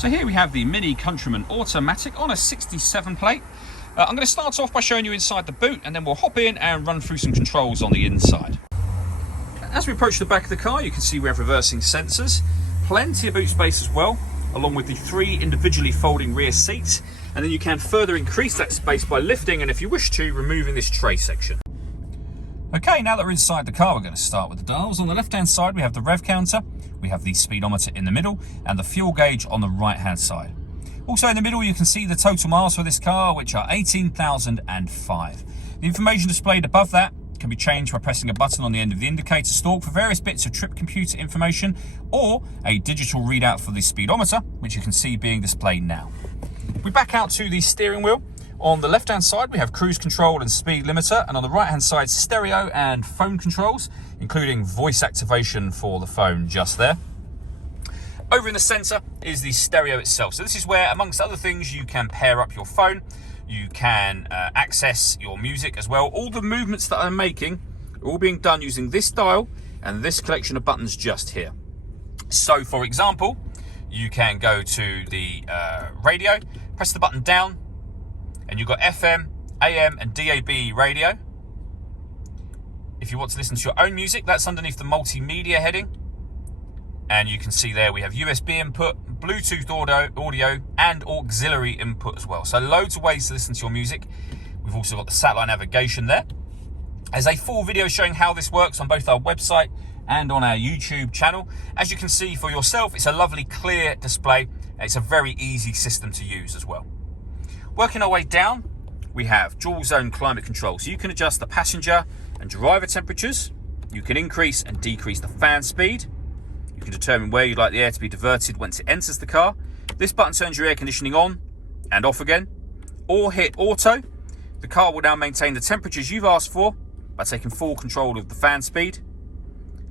So here we have the Mini Countryman automatic on a 67 plate. I'm going to start off by showing you inside the boot, and then we'll hop in and run through some controls on the inside. As we approach the back of the car, you can see we have reversing sensors, plenty of boot space as well, along with the 3 individually folding rear seats, and then you can further increase that space by lifting and, if you wish to, removing this tray section. Okay, now that we're inside the car, we're going to start with the dials. On the left-hand side, we have the rev counter, we have the speedometer in the middle, and the fuel gauge on the right-hand side. Also in the middle, you can see the total miles for this car, which are 18,005. The information displayed above that can be changed by pressing a button on the end of the indicator stalk for various bits of trip computer information, or a digital readout for the speedometer, which you can see being displayed now. We back out to the steering wheel. On the left-hand side, we have cruise control and speed limiter, and on the right-hand side, stereo and phone controls, including voice activation for the phone just there. Over in the centre is the stereo itself. So this is where, amongst other things, you can pair up your phone, you can access your music as well. All the movements that I'm making are all being done using this dial and this collection of buttons just here. So, for example, you can go to the radio, press the button down, and you've got FM, AM and DAB radio. If you want to listen to your own music, that's underneath the Multimedia heading. And you can see there we have USB input, Bluetooth audio and auxiliary input as well. So loads of ways to listen to your music. We've also got the satellite navigation there. There's a full video showing how this works on both our website and on our YouTube channel. As you can see for yourself, it's a lovely clear display. It's a very easy system to use as well. Working our way down, we have dual zone climate control. So you can adjust the passenger and driver temperatures. You can increase and decrease the fan speed. You can determine where you'd like the air to be diverted once it enters the car. This button turns your air conditioning on and off again. Or hit auto. The car will now maintain the temperatures you've asked for by taking full control of the fan speed.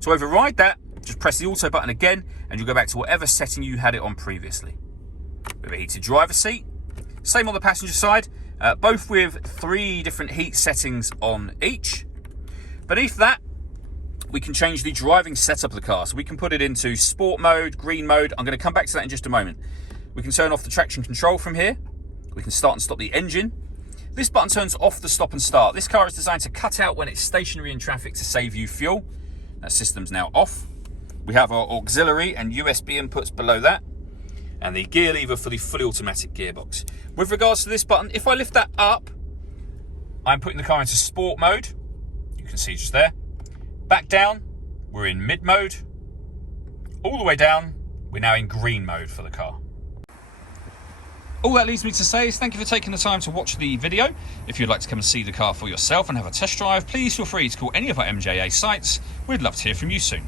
To override that, just press the auto button again and you'll go back to whatever setting you had it on previously. We have a heated driver seat. Same on the passenger side, both with 3 different heat settings on each. Beneath that, we can change the driving setup of the car. So we can put it into sport mode, green mode. I'm going to come back to that in just a moment. We can turn off the traction control from here. We can start and stop the engine. This button turns off the stop and start. This car is designed to cut out when it's stationary in traffic to save you fuel. That system's now off. We have our auxiliary and USB inputs below that, and the gear lever for the fully automatic gearbox. With regards to this button, if I lift that up, I'm putting the car into sport mode. You can see just there. Back down, we're in mid mode. All the way down, we're now in green mode for the car. All that leaves me to say is thank you for taking the time to watch the video. If you'd like to come and see the car for yourself and have a test drive, please feel free to call any of our MJA sites. We'd love to hear from you soon.